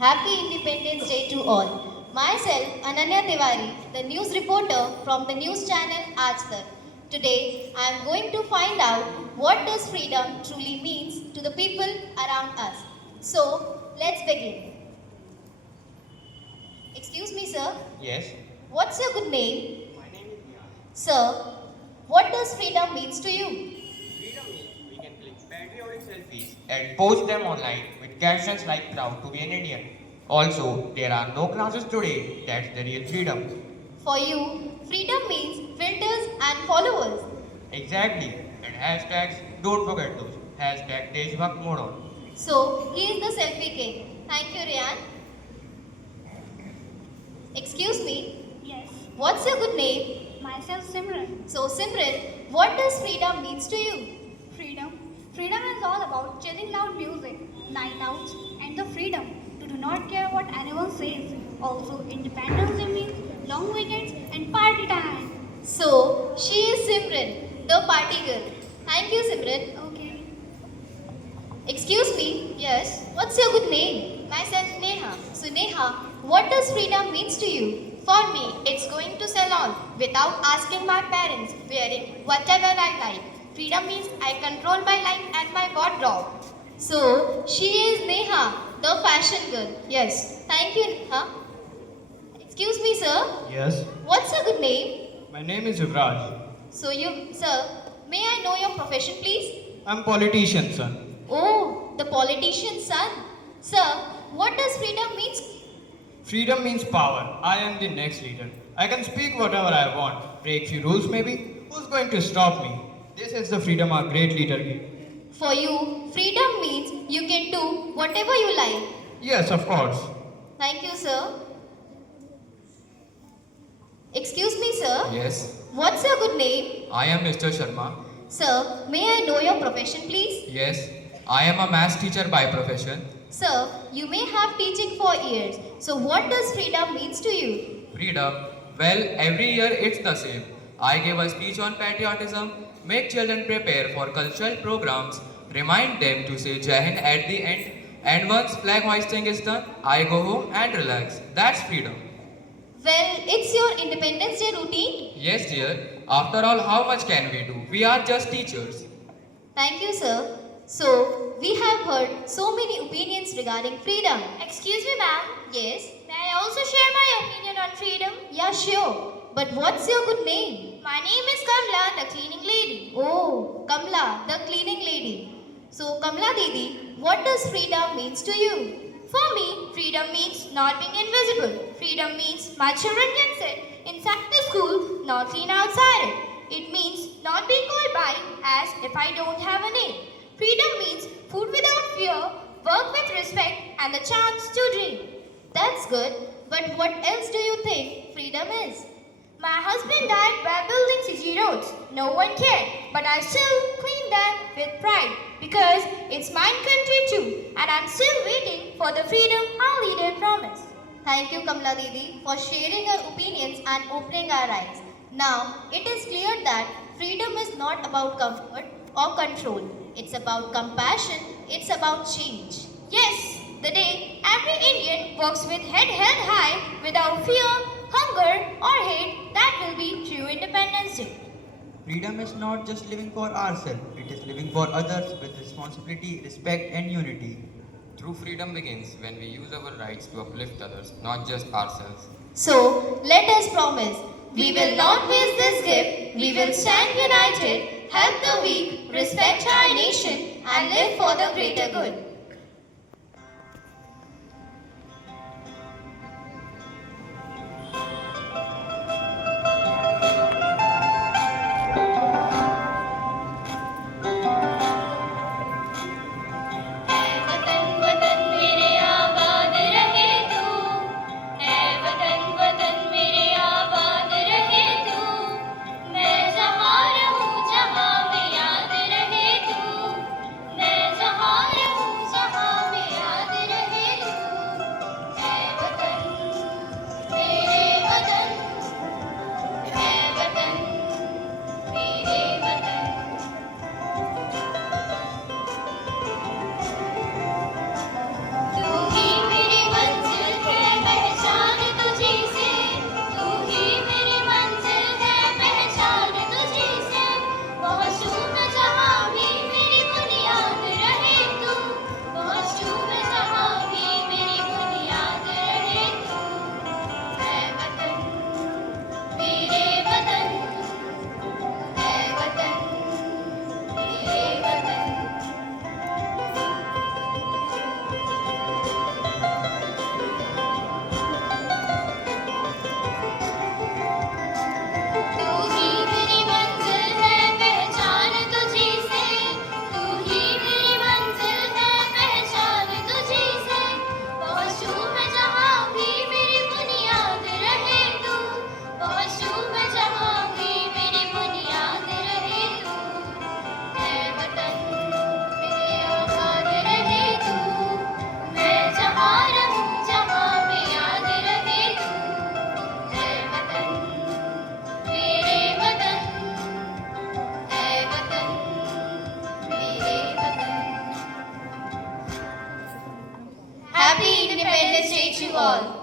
Happy Independence Day to all. Myself, Ananya Tiwari, the news reporter from the news channel Aaj Tak. Today, I am going to find out what does freedom truly means to the people around us. So, let's begin. Excuse me, sir. Yes. What's your good name? My name is Dian. Sir, what does freedom means to you? Freedom means we can click patriotic selfies and post them online with captions like proud to be an Indian. Also, there are no classes today. That's the real freedom. For you, freedom means filters and followers. Exactly. And hashtags, don't forget those. Hashtag Deshbhakt Modon. So, he is the selfie king. Thank you, Ryan. Excuse me, Yes, what's your good name? myself Simran. So, Simran, what does freedom means to you? Freedom. Freedom is all about chilling loud music, night outs, and the freedom to do not care what anyone says. Also, independence Day means long weekends and party time. So, she is Simran, the party girl. Thank you, Simran. Okay. Excuse me, yes, what's your good name? Myself, Neha. So, Neha, what does freedom means to you? For me, it's going to salon without asking my parents, wearing whatever I like. Freedom means I control my life and my wardrobe. So, she is Neha, the fashion girl. Yes, thank you, Neha. Excuse me, sir. Yes. What's your good name? My name is Yuvraj. So, you, sir, may I know your profession, please? I'm politician, son. Oh, the politician's son. Sir, what does freedom means? Freedom means power. I am the next leader. I can speak whatever I want. Break few rules maybe. Who's going to stop me? This is the freedom our great leader gave. For you, freedom means you can do whatever you like. Yes, of course. Thank you, sir. Excuse me, sir. Yes, What's your good name? I am Mr. Sharma. Sir, may I know your profession, please? Yes, I am a maths teacher by profession. Sir, you may have teaching for years. So what does freedom means to you? Freedom, well, every year it's the same. I give a speech on patriotism, make children prepare for cultural programs, remind them to say Jai Hind at the end, and once flag hoisting is done, I go home and relax. That's freedom. Well, it's your Independence Day routine. Yes, dear, after all, how much can we do? We are just teachers. Thank you, sir. So, we have heard so many opinions regarding freedom. Excuse me, ma'am. Yes? May I also share my opinion on freedom? Yeah, sure. But what's your good name? My name is Kamla, the cleaning lady. Oh, Kamla, the cleaning lady. So, Kamla Didi, what does freedom means to you? For me, freedom means not being invisible. Freedom means my children can sit inside the school, not clean outside it. It means not being called by as if I don't have a name. Freedom means food without fear, work with respect, and the chance to dream. That's good. But what else do you think freedom is? My husband died while building CG roads. No one cared, but I still clean them with pride because it's my country too, and I'm still waiting for the freedom our leader promised. Thank you, Kamla Didi, for sharing your opinions and opening our eyes. Now, it is clear that freedom is not about comfort or control. It's about compassion. It's about change. Yes, the day every Indian walks with head held high without fear, hunger, or hate, that will be true Independence Day. Freedom is not just living for ourselves, it is living for others with responsibility, respect, and unity. True freedom begins when we use our rights to uplift others, not just ourselves. So, let us promise we will not waste this gift. We will stand united, help the weak, respect our nation, and live for the greater good. वतन वतन मेरे आबाद रहे तू ऐ वतन वतन मेरे आबाद रहे तू मैं जहाँ रहूँ जहाँ में याद रहे तू मैं जहाँ रहूँ you all.